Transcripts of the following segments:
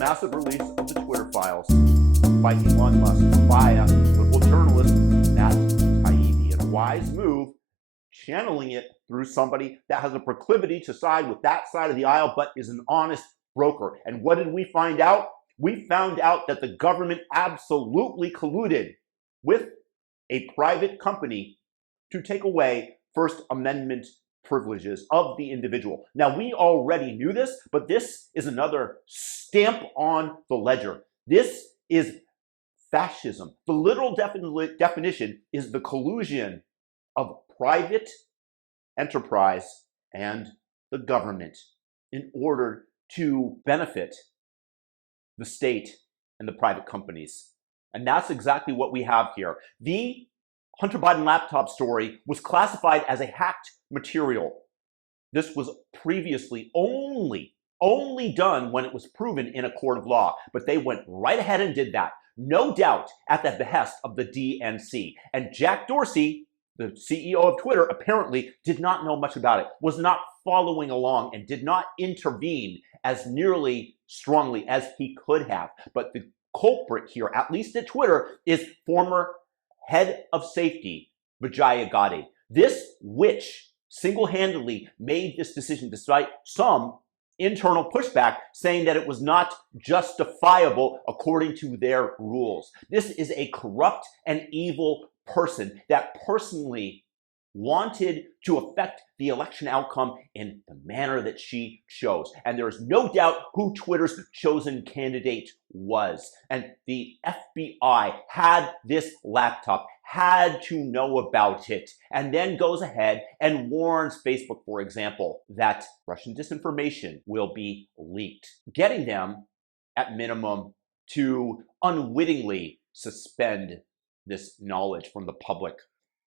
massive release of the Twitter files by Elon Musk via liberal journalist Matt Taibbi. In a wise move, channeling it through somebody that has a proclivity to side with that side of the aisle, but is an honest broker. And what did we find out? We found out that the government absolutely colluded with a private company to take away First Amendment privileges of the individual. Now, we already knew this, but this is another stamp on the ledger. This is fascism. The literal definition is the collusion of private enterprise and the government in order to benefit the state and the private companies. And that's exactly what we have here. The Hunter Biden laptop story was classified as a hacked material. This was previously only done when it was proven in a court of law, but they went right ahead and did that, no doubt at the behest of the DNC. And Jack Dorsey, the CEO of Twitter, apparently did not know much about it, was not following along, and did not intervene as nearly strongly as he could have. But the culprit here, at least at Twitter, is former head of safety, Vijaya Gadde. This witch single-handedly made this decision despite some internal pushback saying that it was not justifiable according to their rules. This is a corrupt and evil person that personally wanted to affect the election outcome in the manner that she chose. And there is no doubt who Twitter's chosen candidate was. And the FBI had this laptop, had to know about it, and then goes ahead and warns Facebook, for example, that Russian disinformation will be leaked, getting them, at minimum, to unwittingly suspend this knowledge from the public.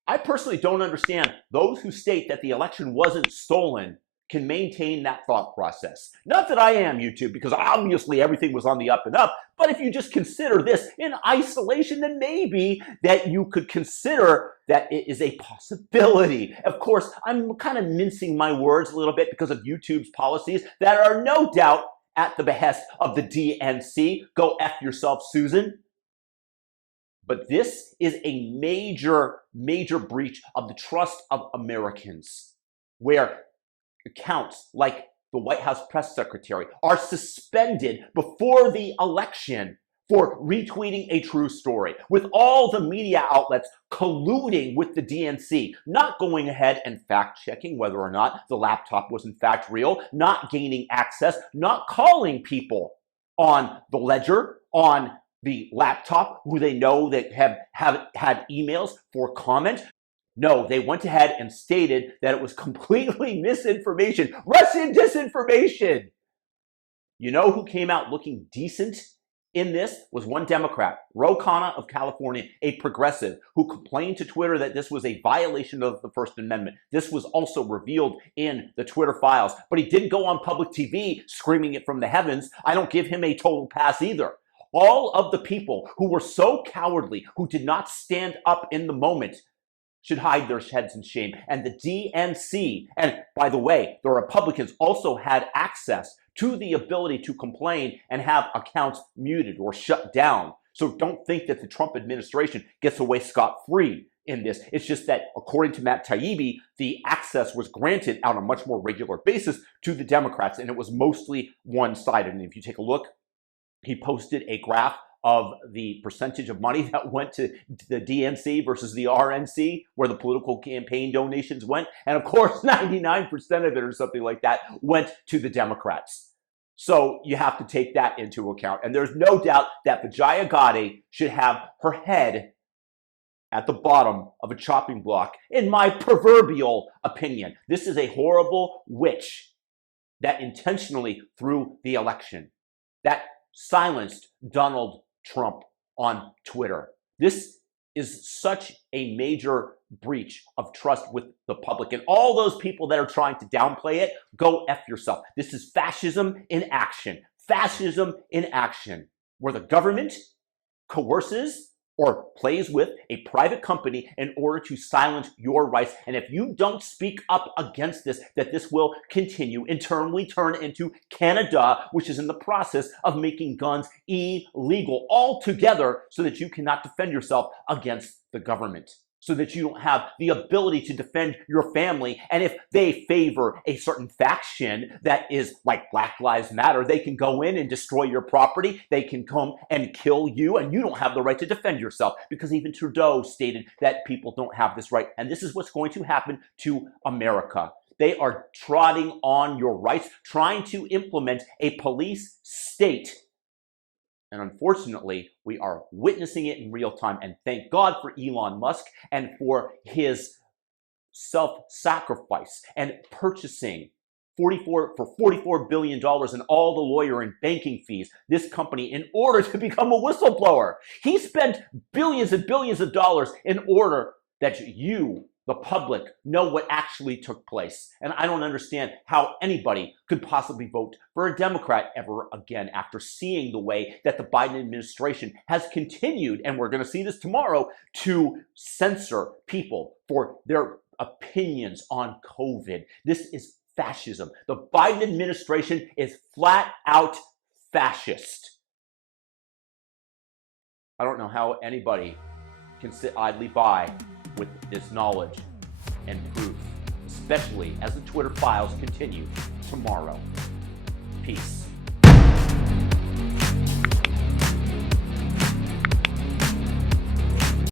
I personally don't understand those who state that the election wasn't stolen can maintain that thought process. Not that I am, YouTube, because obviously everything was on the up and up, but if you just consider this in isolation, then maybe that you could consider that it is a possibility. Of course, I'm kind of mincing my words a little bit because of YouTube's policies that are no doubt at the behest of the DNC. Go F yourself, Susan. But this is a major breach of the trust of Americans, where accounts like the White House press secretary are suspended before the election for retweeting a true story, with all the media outlets colluding with the DNC, not going ahead and fact-checking whether or not the laptop was in fact real, not gaining access, not calling people on the ledger, on the laptop who they know that have had emails for comment. No, they went ahead and stated that it was completely misinformation, Russian disinformation. You know who came out looking decent in this was one Democrat, Ro Khanna of California, a progressive, who complained to Twitter that this was a violation of the First Amendment. This was also revealed in the Twitter files, but he didn't go on public TV screaming it from the heavens. I don't give him a total pass either. All of the people who were so cowardly, who did not stand up in the moment, should hide their heads in shame. And the DNC, and by the way, the Republicans also had access to the ability to complain and have accounts muted or shut down. So don't think that the Trump administration gets away scot-free in this. It's just that, according to Matt Taibbi, the access was granted on a much more regular basis to the Democrats, and it was mostly one-sided. And if you take a look, he posted a graph of the percentage of money that went to the DNC versus the RNC, where the political campaign donations went. And of course, 99% of it or something like that went to the Democrats. So you have to take that into account. And there's no doubt that Vijaya Gadde should have her head at the bottom of a chopping block, in my proverbial opinion. This is a horrible witch that intentionally threw the election, that silenced Donald Trump on Twitter. This is such a major breach of trust with the public. And all those people that are trying to downplay it, go F yourself. This is fascism in action. Fascism in action, where the government coerces or plays with a private company in order to silence your rights. And if you don't speak up against this, that this will continue and turn into Canada, which is in the process of making guns illegal altogether so that you cannot defend yourself against the government, so that you don't have the ability to defend your family. And if they favor a certain faction that is like Black Lives Matter, they can go in and destroy your property. They can come and kill you, and you don't have the right to defend yourself, because even Trudeau stated that people don't have this right. And this is what's going to happen to America. They are trotting on your rights, trying to implement a police state. And unfortunately, we are witnessing it in real time. And thank God for Elon Musk and for his self-sacrifice and purchasing $44 billion and all the lawyer and banking fees, this company, in order to become a whistleblower. He spent billions and billions of dollars in order that you, the public, know what actually took place. And I don't understand how anybody could possibly vote for a Democrat ever again after seeing the way that the Biden administration has continued, and we're going to see this tomorrow, to censor people for their opinions on COVID. This is fascism. The Biden administration is flat out fascist. I don't know how anybody can sit idly by with this knowledge and proof, especially as the Twitter files continue tomorrow. Peace.